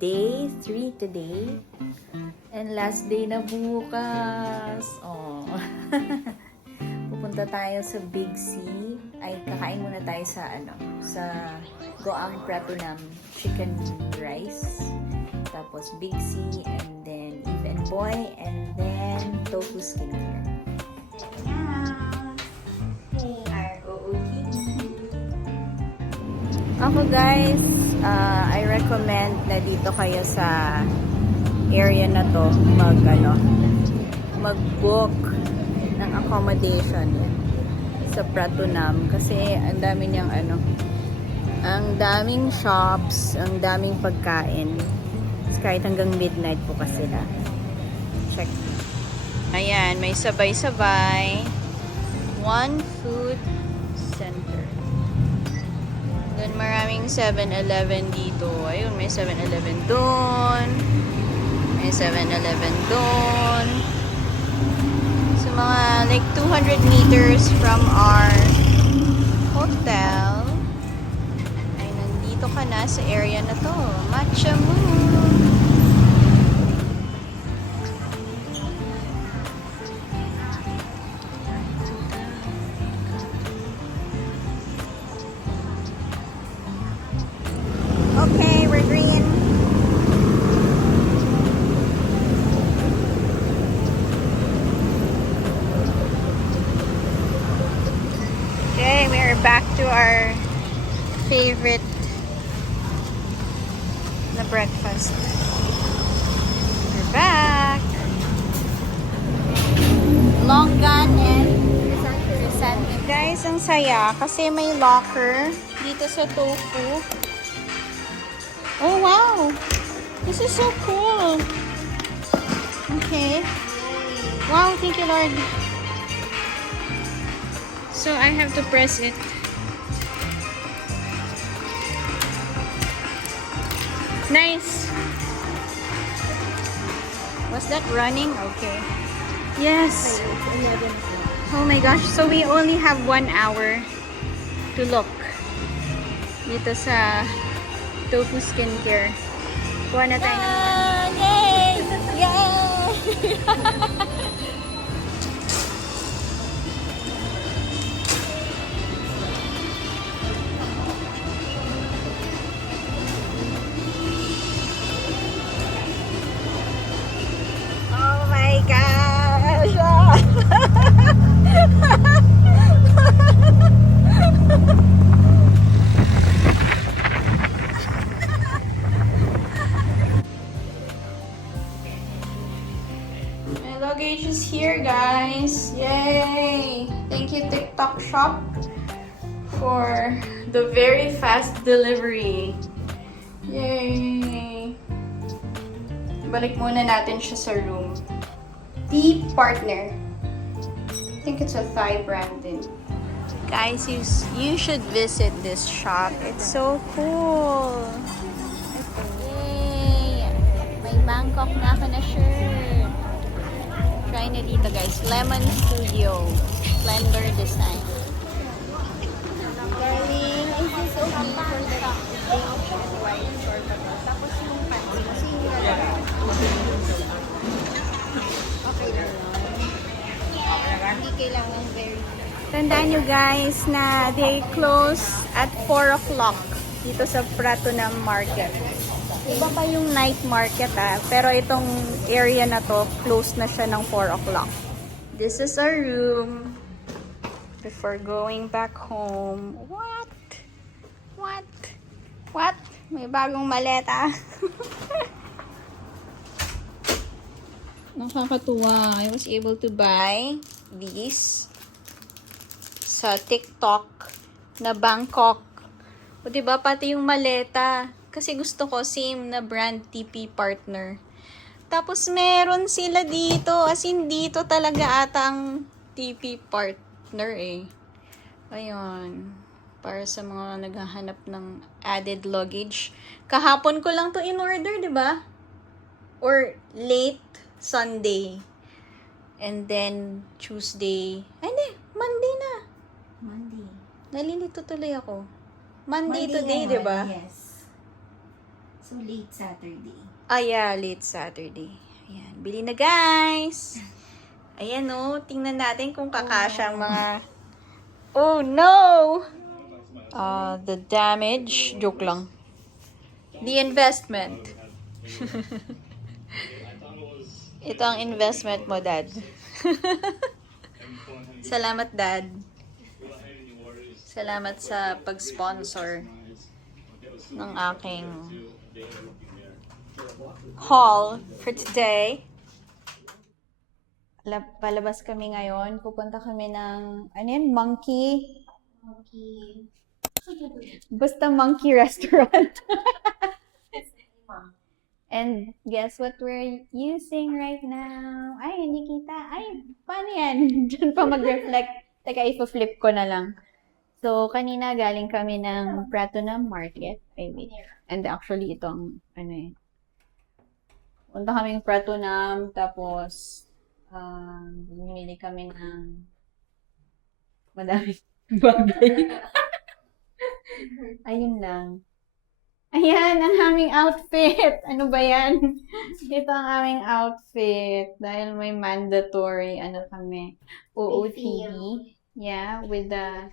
day 3 today. And last day na bukas. Oh. Pupunta tayo sa Big C. Ay, kakain muna tayo sa sa Goang Pratunam chicken rice. Tapos Big C, and then Eve and Boy, and then Tofu Skincare. Ako guys, I recommend na dito kayo sa area na to mag-book ng accommodation sa Pratunam kasi ang dami niyang ang daming shops, ang daming pagkain. Kahit hanggang midnight po kasi sila. Check. Ayan, may sabay-sabay. One Food Center. Doon maraming 7-Eleven dito. Ayun, may 7-Eleven doon. May 7-Eleven doon. So, mga like 200 meters from our hotel. Ay, nandito ka na sa area na to. Matcha Moon. Okay, we're green. Okay, we're back to our favorite na breakfast. We're back. Longan and chrysanthemum. Guys, ang saya kasi may locker dito sa Tofu. Oh, wow! This is so cool! Okay. Wow, thank you, Lord. So, I have to press it. Nice! Was that running? Okay. Yes! Oh my gosh, so we only have 1 hour to look dito sa Tofu Skincare. Kuha na tayo ng yay! Yay! Oh my gosh! Luggage is here, guys. Yay! Thank you, TikTok Shop, for the very fast delivery. Yay! Balik muna natin siya sa room. Tea Partner. I think it's a Thai brand din. Guys, you should visit this shop. It's so cool. Yay! May Bangkok na ako na shirt. Try na dito guys. Lemon Studio. Splendor Design. Darling, is this okay for the white short na to? Tapos yung pants, kasi yung okay lang. Hindi kailangan very... Tandaan nyo guys na they close at 4 o'clock dito sa Pratunam Market. Iba pa yung night market pero itong area na to, close na siya ng 4 o'clock. This is our room before going back home. What? What? What? May bagong maleta. Nakakatuwa. I was able to buy these sa TikTok na Bangkok. O diba, pati yung maleta. Kasi gusto ko same na brand TP Partner. Tapos meron sila dito. As in dito talaga atang TP Partner eh. Ayun. Para sa mga naghahanap ng added luggage. Kahapon ko lang to in order, diba? Or late Sunday. And then Tuesday. Ay hindi, Monday na. Monday. Nalilito tuloy ako. Monday today, ngayon, diba? Yes. So, late Saturday. Yeah, late Saturday. Ayan, bili na guys! Ayan oh, tingnan natin kung kakasya ang mga... Oh no! The damage. Joke lang. The investment. Ito ang investment mo, Dad. Salamat, Dad. Salamat sa pag-sponsor ng aking haul for today. Palabas kami ngayon. Pupunta kami ng, ano yun? Monkey. Basta monkey restaurant. And guess what we're using right now? Ay, hindi kita. Ay, paano yan? Diyan pa mag-reflect. Teka, i-flip ko na lang. So, kanina galing kami ng Pratunam Market. Ay, wait. And actually, itong, ano eh. Punta kami ng Pratunam, tapos, bumili kami ng madaming bagay. Ayun lang. Ayan, ang aming outfit. Ano ba yan? Ito ang aming outfit. Dahil may mandatory, ano kami, OOTD. Yeah, with the...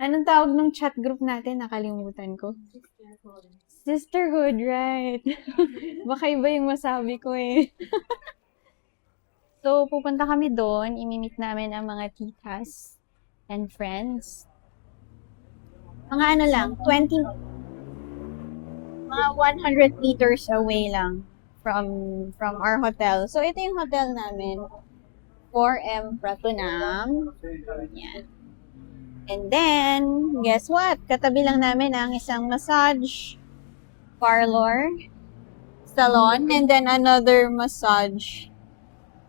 Anong tawag ng chat group natin? Nakalimutan ko. Sisterhood, right. Baka iba yung masabi ko eh. So, pupunta kami doon. Imimit namin ang mga titas and friends. Mga ano lang, mga 100 meters away lang from our hotel. So, ito yung hotel namin. 4M Pratunam. Yan. And then, guess what? Katabi lang namin ang isang massage parlor, salon, and then another massage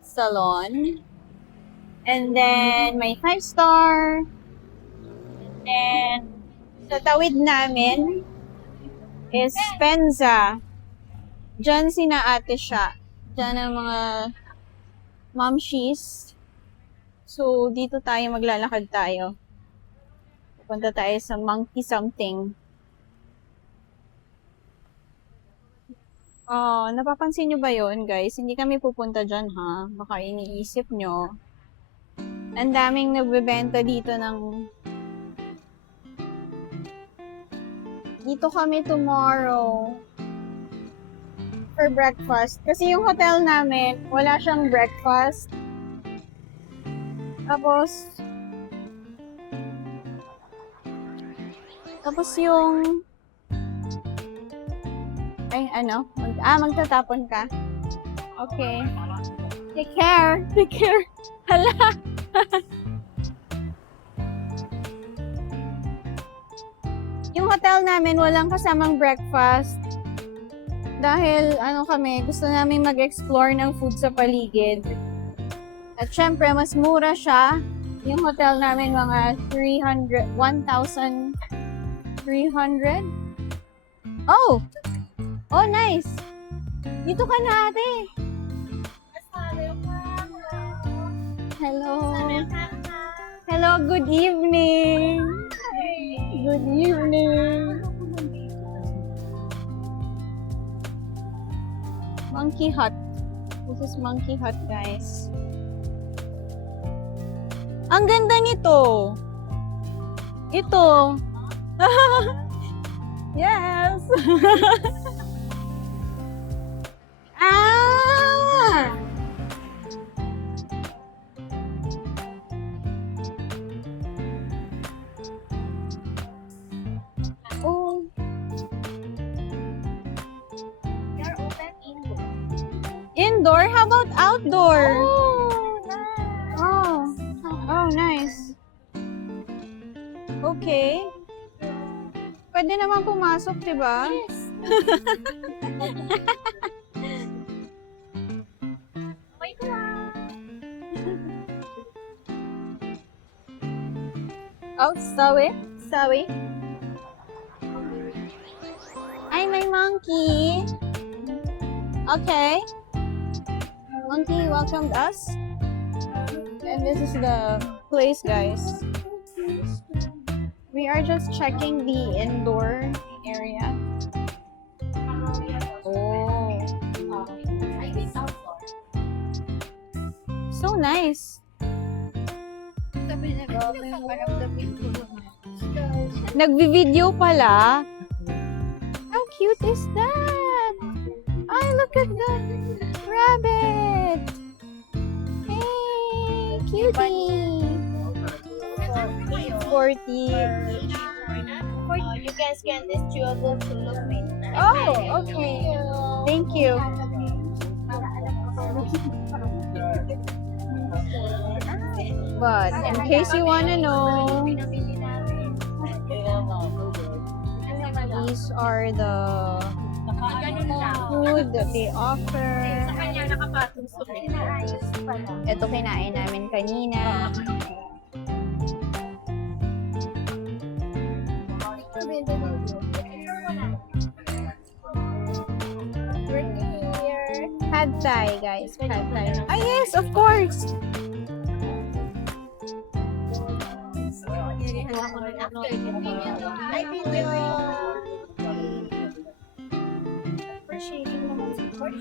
salon. And then, may 5-star. And then, sa tawid namin is Penza. Diyan sina ate siya. Diyan ang mga momshies. So, dito tayo maglalakad tayo. Pupunta tayo sa monkey something. Oh, napapansin nyo ba yun, guys? Hindi kami pupunta dyan, ha? Baka iniisip nyo. Ang daming nagbebenta dito ng... Dito kami tomorrow for breakfast. Kasi yung hotel namin, wala siyang breakfast. Tapos yung... Ay, ano? Magtatapon ka? Okay. Take care. Take care. Hala. Yung hotel namin, walang kasamang breakfast. Dahil, gusto namin mag-explore ng food sa paligid. At syempre, mas mura siya. Yung hotel namin, mga 1,300. Oh! Oh, nice! Dito ka na, ate. Hello. Hello, good evening. Good evening. Monkey Hut. This is Monkey Hut, guys. Ang ganda nito. Ito. Yes. Ah! Oh. They're open indoor. Indoor? How about outdoor? Oh, nice. Oh, nice. Okay. Pwede naman pumasok, diba? Yes. Wait lang. Oh, sorry. Ay, may monkey. Okay. Monkey welcomed us. And this is the place, guys. We are just checking the indoor area. nice. Sabi na parang damit ko. Nagvi-video pala. How cute is that? Ay, look at that rabbit. Hey, cutie. 40. You can scan this chewable to look me. Oh, okay. Thank you. But in case you wanna know, these are the food that they offer. Ito kinain namin kanina. Pad Thai, guys. Pad Thai. Ah, yes, of course. I video. Appreciating naman support.